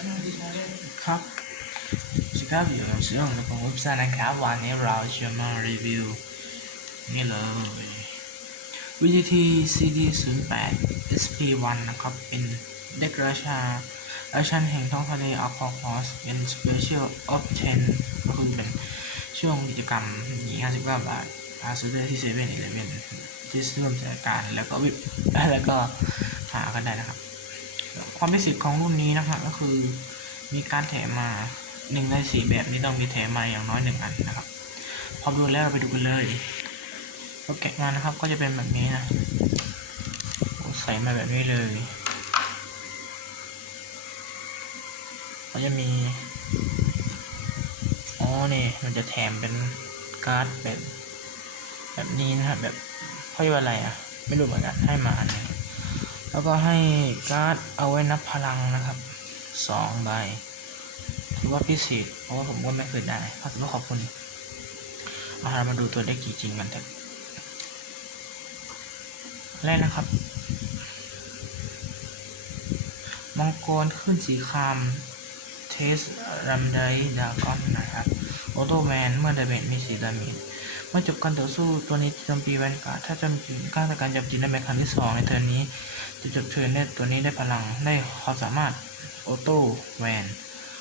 ครับสวัสดีครับอยู่กับช่องของผมซ่านะครับวันนี้เราจะมารีวิว นี่เลย VGT CD 0 8 SP 1 นะครับ เป็นเด็กราชาราชันแห่งท้องทะเลอควาคอสเป็น Special of 10ก็คือเป็นช่วงกิจกรรมหนี59 บาทหาซื้อได้ที่เซเว่นอีเลเว่นที่ร่วมจัดการแล้วก็วิบแล้วก็หากันได้นะครับ ความพิเศษของรุ่นนี้นะครับก็คือมีการแถมมาหนึ่งในสี่แบบนี้ต้องมีแถมมาอย่างน้อยหนึ่งอันนะครับพอดูแล้วเราไปดูกันเลยพอแกะมานะครับก็จะเป็นแบบนี้นะใส่มาแบบนี้เลยก็จะมีอ๋อนี่มันจะแถมเป็นการ์ดแบบ แบบนี้นะครับแบบเขาเรียกว่าอะไรอะ ไม่รู้เหมือนกันให้มาอันหนึง แล้วก็ให้การ์ดเอาไว้นับพลังนะครับสองใบถือว่าพิเศษเพราะว่าผมก็ไม่เคยได้ก็ถือว่าขอบคุณเอาเรามาดูตัวเด็กจริงๆกันเถอะแรกนะครับมังกรขึ้นสีคามเทสรัมไดดากอนนะครับ ออโตแมน เมื่อดาเมจมีสีดาเมจ เมื่อจบการต่อสู้ตัวนี้โจมตีแวนการ์ดถ้าโจมตีการจัดการโจมตีได้เป็นครั้งที่สองในเทิร์นนี้ จะจบเทิร์นได้ตัวนี้ได้พลังได้ความสามารถออโต้แวน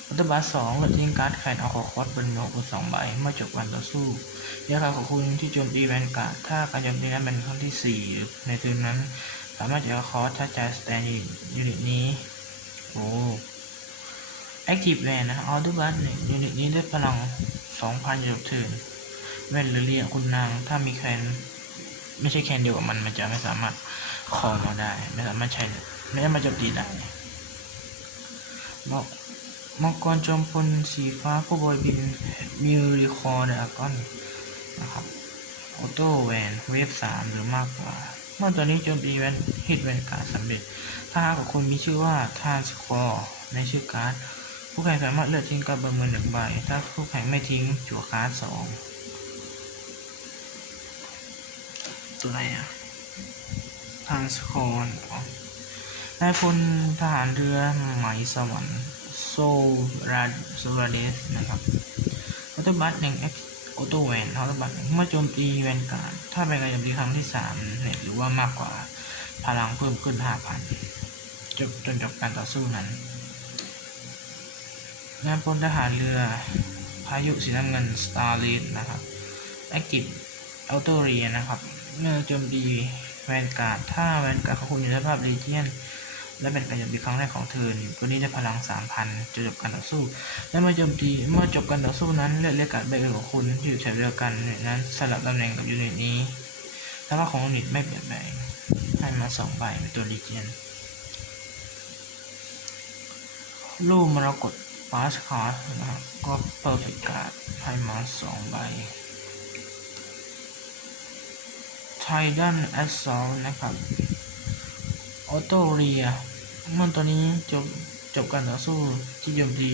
ออโต้บาสสองลดทิ้งการ์ดแขนเอาคอคอสบนมือบนสองใบเมื่อจบการต่อสู้ยาคาของคุณที่โจมตีแวนการ์ดถ้าการโจมตีนั้นเป็นครั้งที่สี่ในเทิร์นนั้น สามารถจะเอาคอสถ้าจ่ายสแตนยูนิตนี้โอ้แอคทีฟแวนนะออโต้บาสหนึ่งยูนิตนี้ได้พลังสองพันจบเทิร์น แวนหรือเรียกคุณนาง ถ้ามีแคนไม่ใช่แคนเดียวกับมันมันจะไม่สามารถคอมาได้ ไม่สามารถใช้ไม่ได้มาโจมตีได้บอกมังกรจอมพลสีฟ้าผู้บอยบินมิวริคอร์ดากอนนะครับออโต้แวนเวฟสามหรือมากกว่า เมื่อตัวนี้โจมตีแวนฮิตแวนการสำเร็จ ถ้าหากคุณมีชื่อว่าทานสคอร์ในชื่อการ์ดผู้แข่งสามารถเลือกทิ้งการ์ดบนมือหนึ่งใบ ถ้าผู้แข่งไม่ทิ้งจั่วการ์ดสอง ตัวไหนอะทางสโคนนายพลทหารเรือไหมสวรรค์โซราโซราเดสนะครับออโตบัตหนึ่งเอ็กโอโตแวนออโตบัตเมื่อโจมตีแวนการ์ดถ้าเป็นการโจมตีครั้งที่สามเนี่ยหรือว่ามากกว่าพลังเพิ่มขึ้นห้าพันจบจนจบการต่อสู้นั้นนายพลทหารเรือพายุสีน้ำเงินสตาร์ลิสนะครับแอคทีฟออโตเรียนะครับ เมื่อโจมตีแวนการ์ดถ้าแวนการ์ดของคุณอยู่ในสภาพเลเจียน และเป็นการโจมตีครั้งแรกของเทิร์นตัวนี้ได้พลัง 3,000จะจบการต่อสู้ และเมื่อโจมตีเมื่อจบการต่อสู้นั้นเลือกเรียกการ์ดใบอื่นของคุณที่อยู่แถวเดียวกันนั้นสลับตำแหน่งกับยูนิตนี้ถ้าว่าของยูนิตไม่เปลี่ยนแปลงให้มาสองใบเป็นตัวเลเจียนลูกมรกตฟาสคาร์นะครับก็เพอร์เฟกต์การ์ดให้มาสองใบ ไทดันแอสซนะครับออโตเรียเมื่อตัวนี้จบจบการต่อสู้ที่โจมตี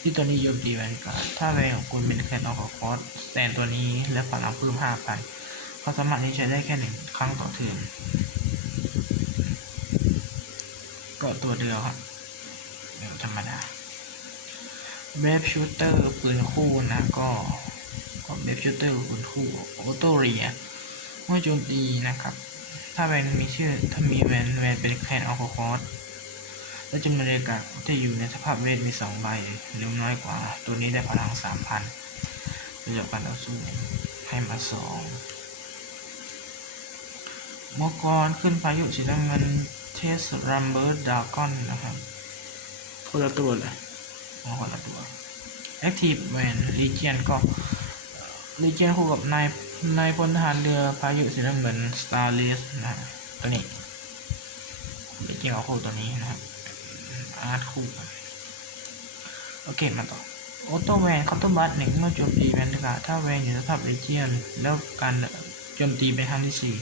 ที่ตัวนี้โจมตีแวนการ์ดถ้าแวนของคุณเป็นแคนออฟคอร์สแตนตัวนี้และพลังเพิ่มห้าพันความสามารถนี้ใช้ได้แค่หนึ่งครั้งต่อเทิร์นก็ตัวเดียวครับเดียวธรรมดาเบฟชูเตอร์ปืนคู่นะก็ก็เบฟชูเตอร์ปืนคู่ออโตเรีย เมื่อโจมตีนะครับ ถ้าแวนมีชื่อถ้ามีแวนแวนเป็นแคนอัลคอร์สและจำนวนเรกะที่อยู่ในสภาพเวทมีสองใบหรือน้อยกว่า ตัวนี้ได้พลังสามพันจะจบการต่อสู้ให้มาสองมกรขึ้นพายุสีน้ำเงินเทสรัมเบิร์ดดากอนนะครับคนละตัวเลยอ๋อคนละตัวแอคทีฟแวนลีเจียนก็ลีเจียนคู่กับนาย นายพลทหารเรือพายุสีน้ำเงินสตาร์ลิสนะ ตัวนี้เดี๋ยวเกี่ยวคู่ตัวนี้นะครับ อาร์ตคู่ โอเค มาต่อออโต้แวนคอตบัตหนึ่งเมื่อโจมตีแวนกาถ้าแวนอยู่ในสภาพเลเจียน แล้วการโจมตีเป็นครั้งที่สี่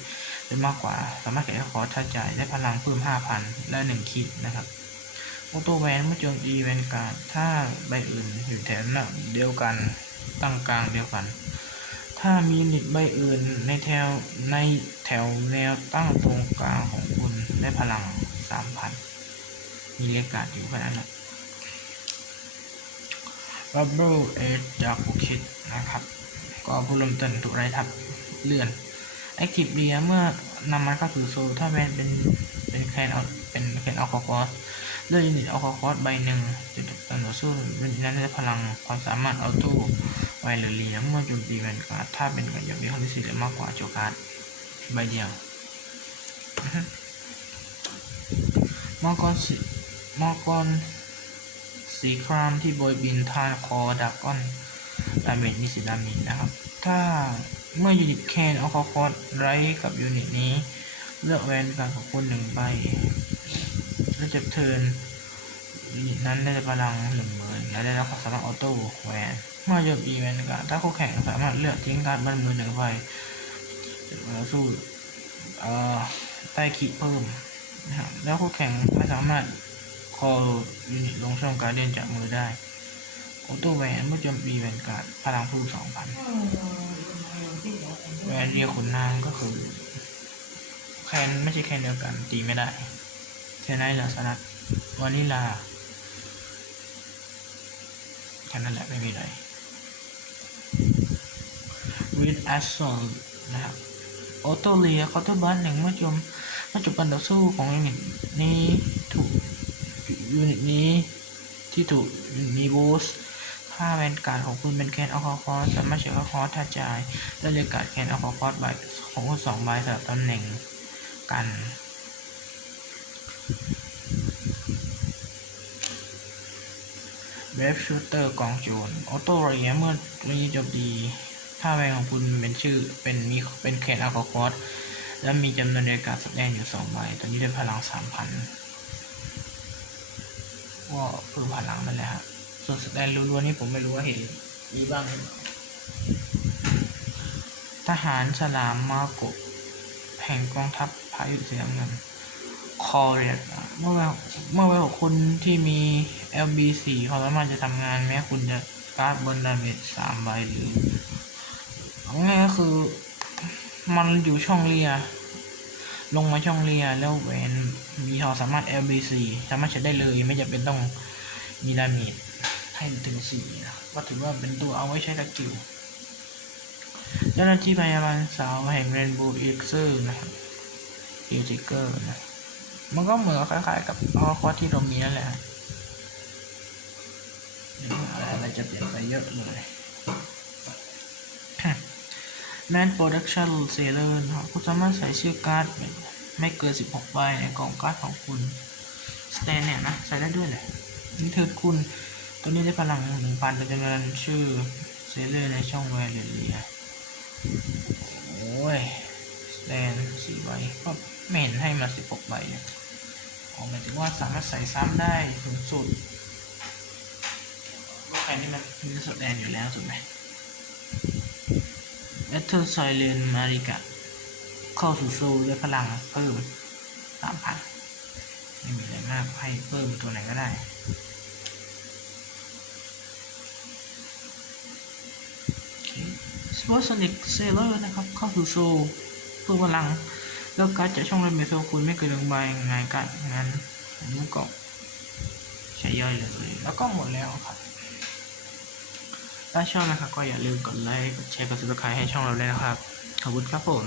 หรือมากกว่า สามารถแข่งขอถ้าจ่ายได้พลังเพิ่มห้าพันและหนึ่งคิดนะครับออโต้แวนเมื่อโจมตีแวนกาถ้าใบอื่นอยู่แถวหน้าเดียวกันตั้งกลางเดียวกัน ถ้ามีนิตใบอื่นในแถวในแถวแนวตั้งตรงกลางของคุณได้พลังสามพันมีเรียกาดอยู่แค่นั้นแหละ Bubble Edge Dark Kit นะครับ ก็ผู้เริ่มต้นถูกไรทับเลื่อน Active r e a เมื่อนำมันเข้าสู่โซลถ้าเป็นเป็นเป็นแคนเอาเป็นแคนเอาคอคอสเลือกยูนิตเอาคอคอสใบหนึ่งจะถูกต่อสู้ยูนิตนั้นได้พลังความสามารถออโต้ ไวหรือเลียเมื่อโจมตีแวนการ์ดถ้าเป็นการยอมมีคำที่สี่หรือมากกว่าโจการ์ดใบเดียวอือฮึมังกรสีมังกรสีครามที่โบยบินทานคอดักก้อนดาเมจนิสิดามินนะครับ ถ้าเมื่อยูนิตแคนเอาคอคอสไรกับยูนิตนี้ เลือกแวนการของคุณหนึ่งใบ แล้วจะเทิร์น ยูนิตนั้นได้พลังหนึ่งหมื่นและได้รับความสามารถออโต้แวนเมื่อโจมตีแวนการ์ดถ้าคู่แข่งสามารถเลือกทิ้งการ์ดบนมือหนึ่งใบแล้วสู้เอ่อใต้ขีดเพิ่มนะครับแล้วคู่แข่งไม่สามารถคอยูนิตลงช่องการเดียนจากมือได้ออโต้แวนเมื่อโจมตีแวนการพลังผู้สองพันแวนเรียกขุนนางก็คือแคนไม่ใช่แคนเดียวกันตีไม่ได้เทนไนท์ลาสนัทวานิลา ค่นั้นแหละไม่มีอะไรวิดแอสโซลนะครับออโตเลียเคาน์เตอร์บัสหนึ่งเมื่อจมเมื่อจบการต่อสู้ของยูนิตนี้ถูกยูนิตนี้ที่ถูกยูนิตนี้บูสถ้าแวนการของคุณเป็นแคนอัลคอคอสสามารถใช้อัลคอสถ้าจ่ายและเรียกการแคนอัลคอคอสใบของคุณสองใบสำหรับตำแหน่งกัน เวฟชูเตอร์กองโจรออโต้เรียเมื่อมีโจมตีถ้าแวงของคุณเป็นชื่อเป็นมีเป็นเคนอัลคอคอสและมีจำนวนในการแสดงอยู่สองใบ ตอนนี้ได้พลังสามพันก็เพิ่มพลังนั่นแหละฮะส่วนแสดงล้วนๆนี่ผมไม่รู้ว่าเห็นมีบ้างทหารฉลามมาโกแห่งกองทัพพายุสีน้ำเงินคอเรีย เมื่อวันเมื่อวันของคุณที่มี LB4 เขามสามารถจะทำงานแม้คุณจะการ์ดบนดาเมจสามใบหรือง่ายก็คือ มันอยู่ช่องเรีย ลงมาช่องเรียแล้วแหวนมีเขาสามารถ LB4 สามารถใช้ได้เลยไม่จำเป็นต้องมีดาเมจให้ถึงสี่นะก็ถือว่าเป็นตัวเอาไว้ใช้สกิลเจ้าหน้าที่พยาบาลสาวแห่งเรนโบว์เอ็กเซอร์นะครับเอจิเกอร์นะ มันก็เหมือนคล้ายๆ กับออคอที่เรามีนั่นแหละอะไรจะเปลี่ยนไปเยอะเลยแมนโปรดักชั่นเซเลอร์นะครับคุณสามารถใส่ชื่อการ์ดไม่เกิน 16 ใบในกล่องการ์ดของคุณสแตนเนี่ยนะ ใส่ได้ด้วยเลยนี่เธอคุณตัวนี้ได้พลัง1,000แต่จำนวนชื่อเซเลอร์ในช่องแวร์เรียโอ้ยสแตนสี่ใบก็ไม่เห็นให้มาสิบหกใบเนี่ย อ๋อหมายถึงว่าสามารถใส่ซ้ำได้สูงสุดว่าใครนี่มันมีสดแตนอยู่แล้วถูกไหมเอเธอร์ไซเลนมาริกะเข้าสู่โซลด้วยพลังเพิ่มสามพันไม่มีอะไรมากให้เพิ่มตัวไหนก็ได้สปอร์ตนิกเซเลอร์นะครับ เข้าสู่โซลเพื่อพลัง แล้วการดจะช่องเรนเมโซคุณไม่เกินหนึ่งใบยังไงกันงั้นผมก็ใช้ย่อยเลย แล้วก็หมดแล้วครับ ถ้าชอบนะครับก็อย่าลืมกดไลค์กดแชร์กดซับสไครต์ให้ช่องเราด้วยนะครับ ขอบคุณครับผม